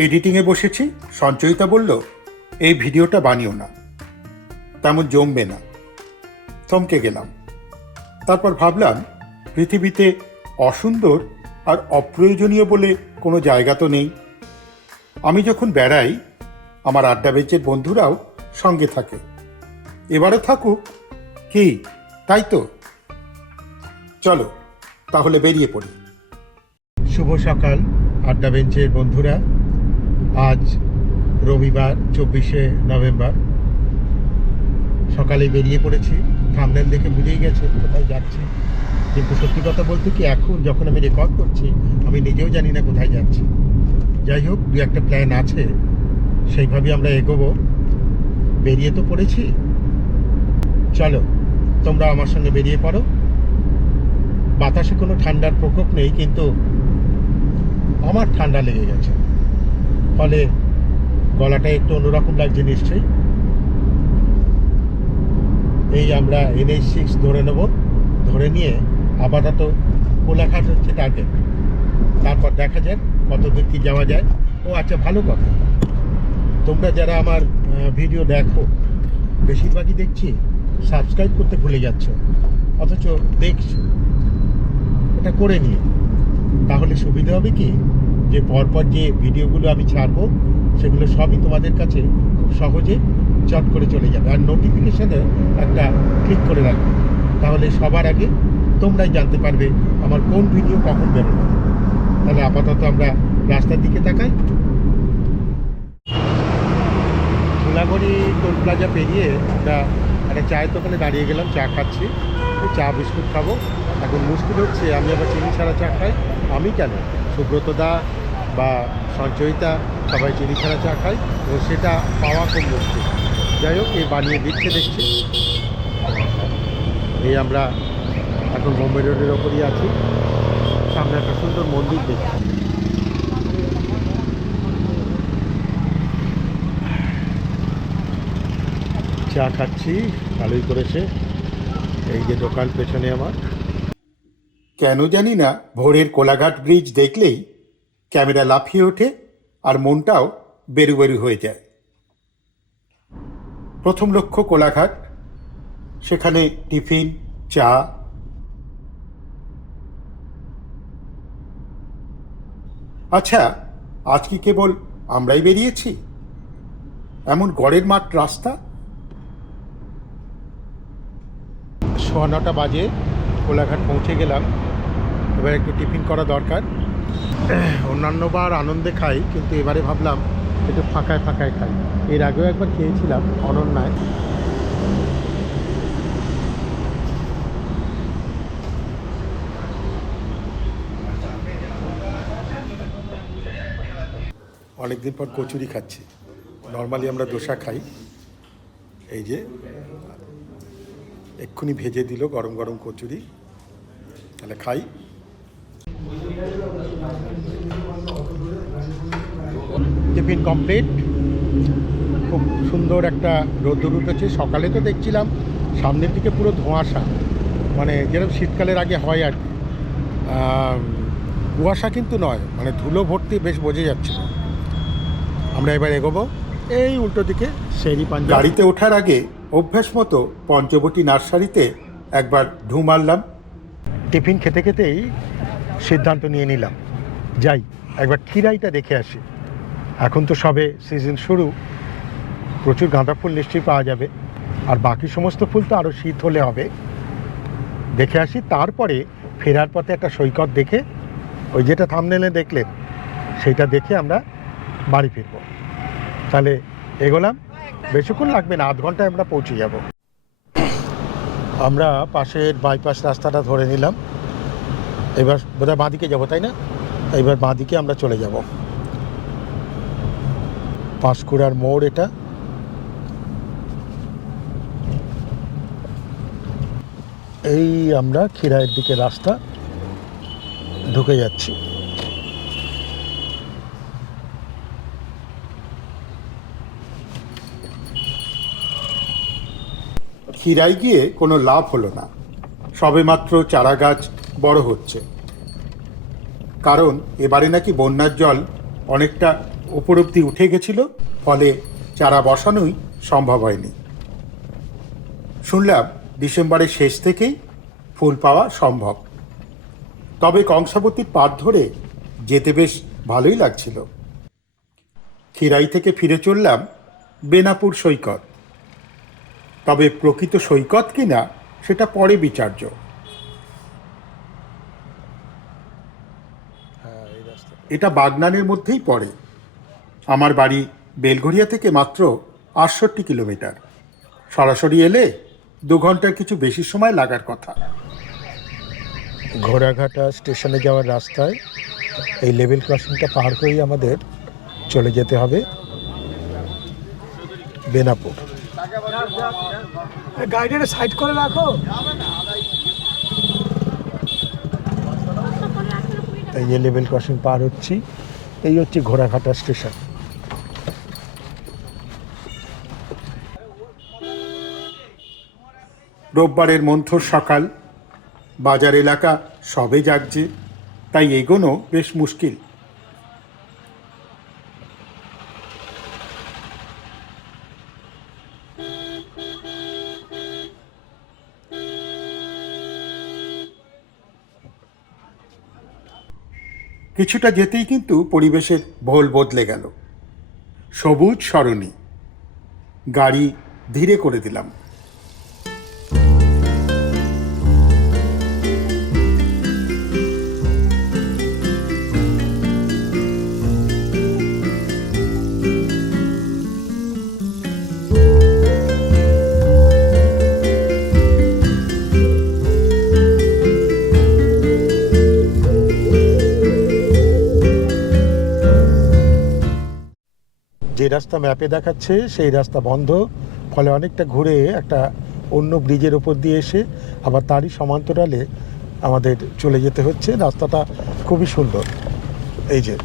এডিটিংয়ে বসেছি, সঞ্চয়িতা বলল, এই ভিডিওটা বানিও না। তেমন জমবে না। থমকে গেলাম। তারপর ভাবলাম, পৃথিবীতে অসুন্দর আর অপ্রয়োজনীয় বলে কোনো জায়গা তো নেই। আমি যখন বেড়াই, আমার আড্ডা বেঞ্চের বন্ধুরাও সঙ্গে থাকে। এবারে থাকুক। কি? তাই তো? চলো, তাহলে বেরিয়ে পড়ি। শুভ সকাল, আড্ডা বেঞ্চের বন্ধুরা। আজ রবিবার, চব্বিশে নভেম্বর। সকালে বেরিয়ে পড়েছি থামনেল দেখে বুঝেই গেছে কোথায় যাচ্ছি। কিন্তু সত্যি কথা বলতে কি, এখন যখন আমি রেকর্ড করছি, আমি নিজেও জানি না কোথায় যাচ্ছি। যাই হোক, দু একটা প্ল্যান আছে, সেইভাবে আমরা এগোবো। বেরিয়ে তো পড়েছি। চলো, তোমরা আমার সঙ্গে বেরিয়ে পড়ো। বাতাসে কোনো ঠান্ডার প্রকোপ নেই, কিন্তু আমার ঠান্ডা লেগে গেছে। ফলে গলাটা একটু অন্যরকম লাগছে নিশ্চয়ই। এই আমরা এনএইচ সিক্স ধরে নেব, ধরে নিয়ে আপাতত কোলাঘাট হচ্ছে টার্গেট তারপর দেখা যাক কত দূর কি যাওয়া যায়। ও আচ্ছা ভালো কথা। তোমরা যারা আমার ভিডিও দেখো, বেশিরভাগই দেখছি সাবস্ক্রাইব করতে ভুলে যাচ্ছ, অথচ দেখছ। এটা করে নিয়ে তাহলে সুবিধা হবে কি? যে পরপর যে ভিডিওগুলো আমি ছাড়বো, সেগুলো সবই তোমাদের কাছে খুব সহজে চট করে চলে যাবে। আর নোটিফিকেশানে একটা ক্লিক করে রাখবে। তাহলে সবার আগে তোমরাই জানতে পারবে আমার কোন ভিডিও কখন বেরোবে তাহলে আপাতত আমরা রাস্তার দিকে তাকাই। ধুলাগড়ি টোল প্লাজা পেরিয়ে একটা একটা চায়ের দোকানে দাঁড়িয়ে গেলাম, চা খাচ্ছি। চা, বিস্কুট খাব। এখন মুশকিল হচ্ছে, আমি আবার চিনি ছাড়া চা খাই। আমি কেন? সুব্রত দা বা সঞ্চয়িতা সবাই চিনি ছাড়া চা খায়, তো সেটা পাওয়া খুব মুশকিল। যাই হোক, এই বানিয়ে দিচ্ছে, দেখছি। এই আমরা এখন বোম্বে রোডের ওপরই আছি। সামনে একটা সুন্দর মন্দির দেখছি। চা খাচ্ছি, ভালোই করেছে। এই যে দোকান পেছনে আমার। কেন জানি না, ভোরের কোলাঘাট ব্রিজ দেখলেই ক্যামেরা লাফিয়ে ওঠে আর মনটাও বেরু বেরু হয়ে যায়। প্রথম লক্ষ্য কোলাঘাট, সেখানে টিফিন, চা। আচ্ছা আজ কি কেবল আমরাই বেরিয়েছি? এমন গড়ের মাঠ রাস্তা? সোয়া নটা বাজে কোলাঘাট পৌঁছে গেলাম। এবার একটু টিফিন করা দরকার। অন্যান্যবার আনন্দে খাই, কিন্তু এবারে ভাবলাম একটু ফাঁকায় ফাঁকায় খাই। এর আগেও একবার খেয়েছিলাম অনন্যায়। অনেকদিন পর কচুরি খাচ্ছি। নর্মালি আমরা দোসা খাই। এই যে, এক্ষুনি ভেজে দিল গরম গরম কচুরি। তাহলে খাই। টিফিন কমপ্লিট খুব সুন্দর একটা রোদ্দুর উঠেছে। সকালে তো দেখছিলাম সামনের দিকে পুরো ধোঁয়াশা। মানে যেরকম শীতকালের আগে হয় আর কুয়াশা কিন্তু নয় মানে ধুলো ভর্তি বেশ বোঝা যাচ্ছে। আমরা এবার এগোবো। এই উল্টো দিকে শেরি পাঞ্জাব। গাড়িতে ওঠার আগে অভ্যাস মতো পঞ্চবটি নার্সারিতে একবার ঢু মারলাম। টিফিন খেতে খেতেই সিদ্ধান্ত নিয়ে নিলাম। যাই, একবার খিরাইটা দেখে আসি। এখন তো সবে সিজন শুরু, প্রচুর গাঁদা ফুল নিশ্চয়ই পাওয়া যাবে। আর বাকি সমস্ত ফুল তো আরও শীত হলে হবে। দেখে আসি, তারপরে ফেরার পথে একটা সৈকত দেখে, ওই যেটা থামনেলে দেখলেন সেইটা দেখে আমরা বাড়ি ফিরবো। তাহলে এগোলাম, বেশিক্ষণ লাগবে না, আধ ঘন্টায় আমরা পৌঁছে যাব। আমরা পাশের বাইপাস রাস্তাটা ধরে নিলাম। এবার বোধহয় বাঁদিকে যাব, তাই না? এবার বাঁদিকে আমরা চলে যাব। পাঁশকুড়ার মোড় এটা। এই আমরা খিরাইয়ের দিকে রাস্তা ঢুকে যাচ্ছি। খিরাই গিয়ে কোনো লাভ হলো না। সবেমাত্র চারা গাছ বড় হচ্ছে। কারণ এবারে নাকি বন্যার জল অনেকটা ওপর অব্দি উঠে গেছিল, ফলে চারা বসানোই সম্ভব হয়নি। শুনলাম ডিসেম্বরের শেষ থেকেই ফুল পাওয়া সম্ভব। তবে কংসাবতীর পার ধরে যেতে বেশ ভালোই লাগছিল। খিরাই থেকে ফিরে চললাম বেনাপুর সৈকত। তবে প্রকৃত সৈকত কিনা সেটা পরে বিচার্য। এটা বাগনানের মধ্যেই পড়ে। আমার বাড়ি বেলঘরিয়া থেকে মাত্র আটষট্টি কিলোমিটার। সরাসরি এলে দু ঘণ্টার কিছু বেশি সময় লাগার কথা। ঘোড়াঘাটা স্টেশনে যাওয়ার রাস্তায় এই লেভেল ক্রসিংটা পার করেই আমাদের চলে যেতে হবে। বেনাপুর। গাড়িটা সাইড করে রাখো। এই যে লেভেল ক্রসিং পার হচ্ছি। এই হচ্ছে ঘোড়াঘাটা স্টেশন। রোববারের মন্থর সকাল, বাজার এলাকা সবে জাগছে, তাই এগোনো বেশ মুশকিল। কিছুটা যেতেই কিন্তু পরিবেশের ভোল বদলে গেল। সবুজ সরণি। গাড়ি ধীরে করে দিলাম। রাস্তা ম্যাপে দেখাচ্ছে, সেই রাস্তা বন্ধ। ফলে অনেকটা ঘুরে একটা অন্য ব্রিজের ওপর দিয়ে এসে আবার তারই সমান্তরালে আমাদের চলে যেতে হচ্ছে। রাস্তাটা খুবই সুন্দর। এই যে।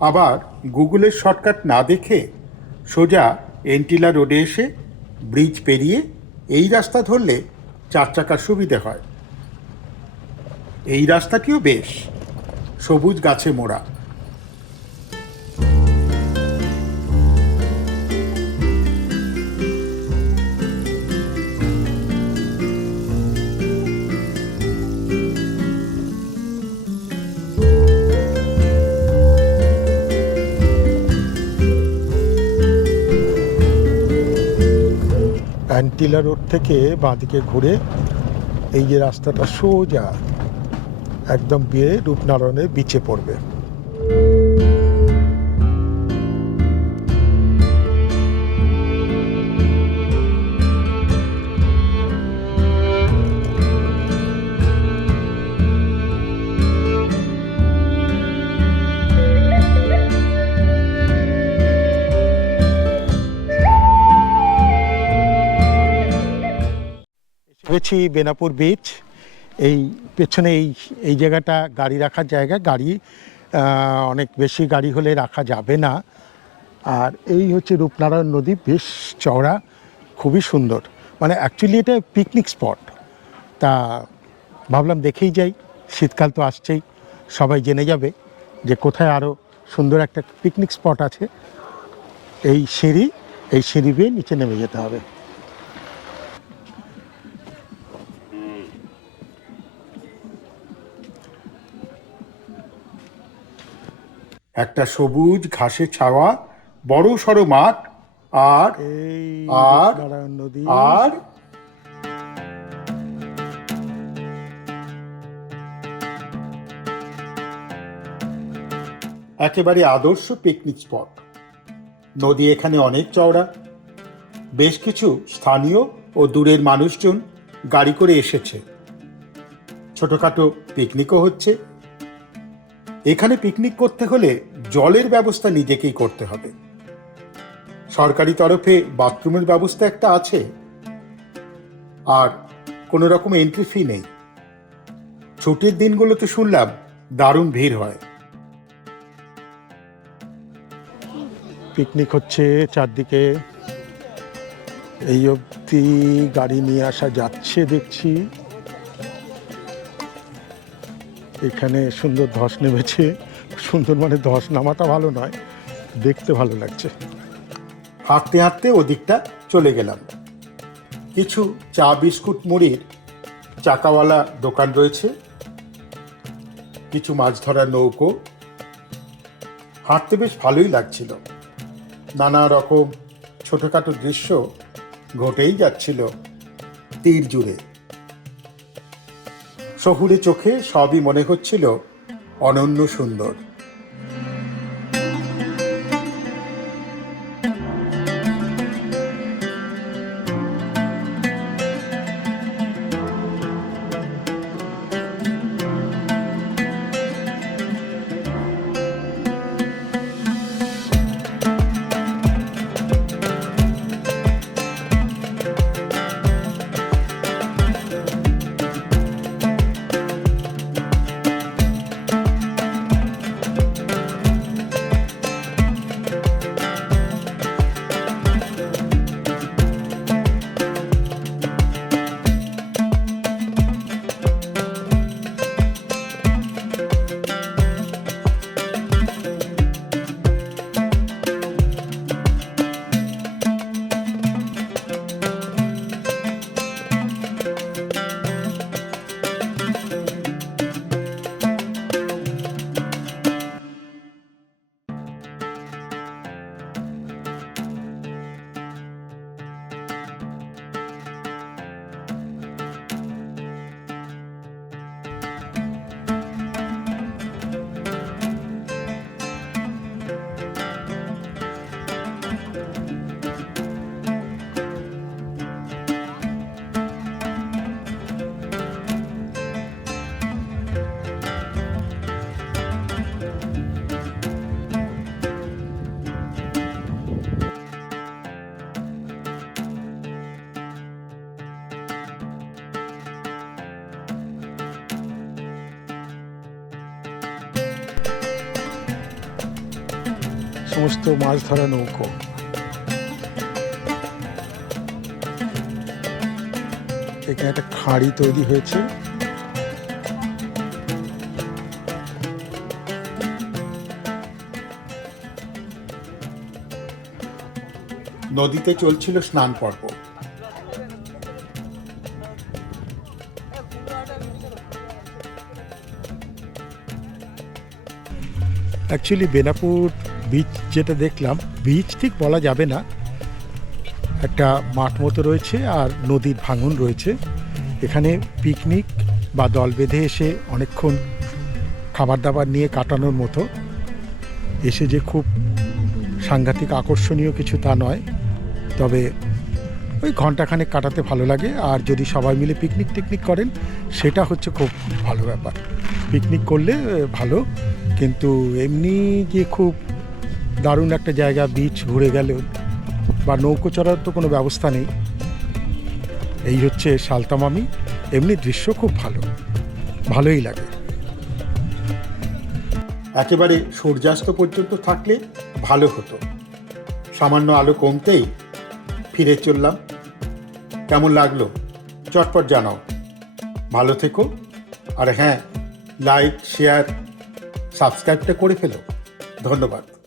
আবার গুগলের শর্টকাট না দেখে সোজা এন্টিলা রোডে এসে ব্রিজ পেরিয়ে এই রাস্তা ধরলে চার চাকার সুবিধে হয়। এই রাস্তাটিও বেশ সবুজ গাছে মোড়া। অ্যান্টিলা রোড থেকে বাঁদিকে ঘুরে এই যে রাস্তাটা সোজা একদম বিয়ে রূপনারায়ণের বিচে পড়বে। গেছি বেনাপুর বিচ এই পেছনে এই এই জায়গাটা গাড়ি রাখার জায়গা। গাড়ি অনেক বেশি গাড়ি হলে রাখা যাবে না। আর এই হচ্ছে রূপনারায়ণ নদী, বেশ চওড়া, খুবই সুন্দর। মানে অ্যাকচুয়ালি এটা পিকনিক স্পট তা ভাবলাম দেখেই যাই, শীতকাল তো আসছেই, সবাই জেনে যাবে যে কোথায় আরও সুন্দর একটা পিকনিক স্পট আছে। এই সিঁড়ি এই সিঁড়ি বেয়ে নিচে নেমে যেতে হবে। একটা সবুজ ঘাসে ছাওয়া বড় সড়ো মাঠ আর আর আর। একেবারে আদর্শ পিকনিক স্পট। নদী এখানে অনেক চওড়া। বেশ কিছু স্থানীয় ও দূরের মানুষজন গাড়ি করে এসেছে। ছোটখাটো পিকনিকও হচ্ছে। এখানে পিকনিক করতে হলে জলের ব্যবস্থা নিজেকেই করতে হবে। সরকারি তরফে বাথরুমের ব্যবস্থা একটা আছে। আর কোনো রকম এন্ট্রি ফি নেই। ছুটির দিনগুলোতে শুনলাম, দারুণ ভিড় হয়। পিকনিক হচ্ছে চারদিকে। এই অবধি গাড়ি নিয়ে আসা যাচ্ছে, দেখছি। এখানে সুন্দর ধস নেমেছে। সুন্দর মানে ধস নামাটা ভালো নয়, দেখতে ভালো লাগছে। হাঁটতে হাঁটতে ওদিকটা চলে গেলাম। কিছু চা বিস্কুট মুড়ির চাকাওয়ালা দোকান রয়েছে। কিছু মাছ ধরার নৌকো। হাঁটতে বেশ ভালোই লাগছিল। নানা রকম ছোটোখাটো দৃশ্য ঘটেই যাচ্ছিল তীর জুড়ে। শহুরে চোখে সবই মনে হচ্ছিল অনন্য সুন্দর। সমস্ত মাছ ধরা নৌকো। এখানে একটা খাঁড়ি তৈরি হয়েছে। নদীতে চলছিল স্নান পর্ব। অ্যাকচুয়ালি বেনাপুর বিচ যেটা দেখলাম বিচ ঠিক বলা যাবে না। একটা মাঠ মতো রয়েছে আর নদীর ভাঙন রয়েছে। এখানে পিকনিক বা দল বেঁধে এসে অনেকক্ষণ খাবার দাবার নিয়ে কাটানোর মতো। এসে যে খুব সাংঘাতিক আকর্ষণীয় কিছু তা নয়। তবে ওই ঘন্টাখানেক কাটাতে ভালো লাগে। আর যদি সবাই মিলে পিকনিক টিকনিক করেন, সেটা হচ্ছে খুব ভালো ব্যাপার। পিকনিক করলে ভালো। কিন্তু এমনি যে খুব দারুণ একটা জায়গা বিচ ঘুরে গেলে, বা নৌকো চড়ার তো কোনো ব্যবস্থা নেই। এই হচ্ছে সালতামামি এমনি দৃশ্য খুব ভালো, ভালোই লাগে। একেবারে সূর্যাস্ত পর্যন্ত থাকলে ভালো হতো। সামান্য আলো কমতেই ফিরে চললাম। কেমন লাগল? চটপট জানাও। ভালো থেকো। আর হ্যাঁ লাইক শেয়ার সাবস্ক্রাইবটা করে ফেলো। ধন্যবাদ।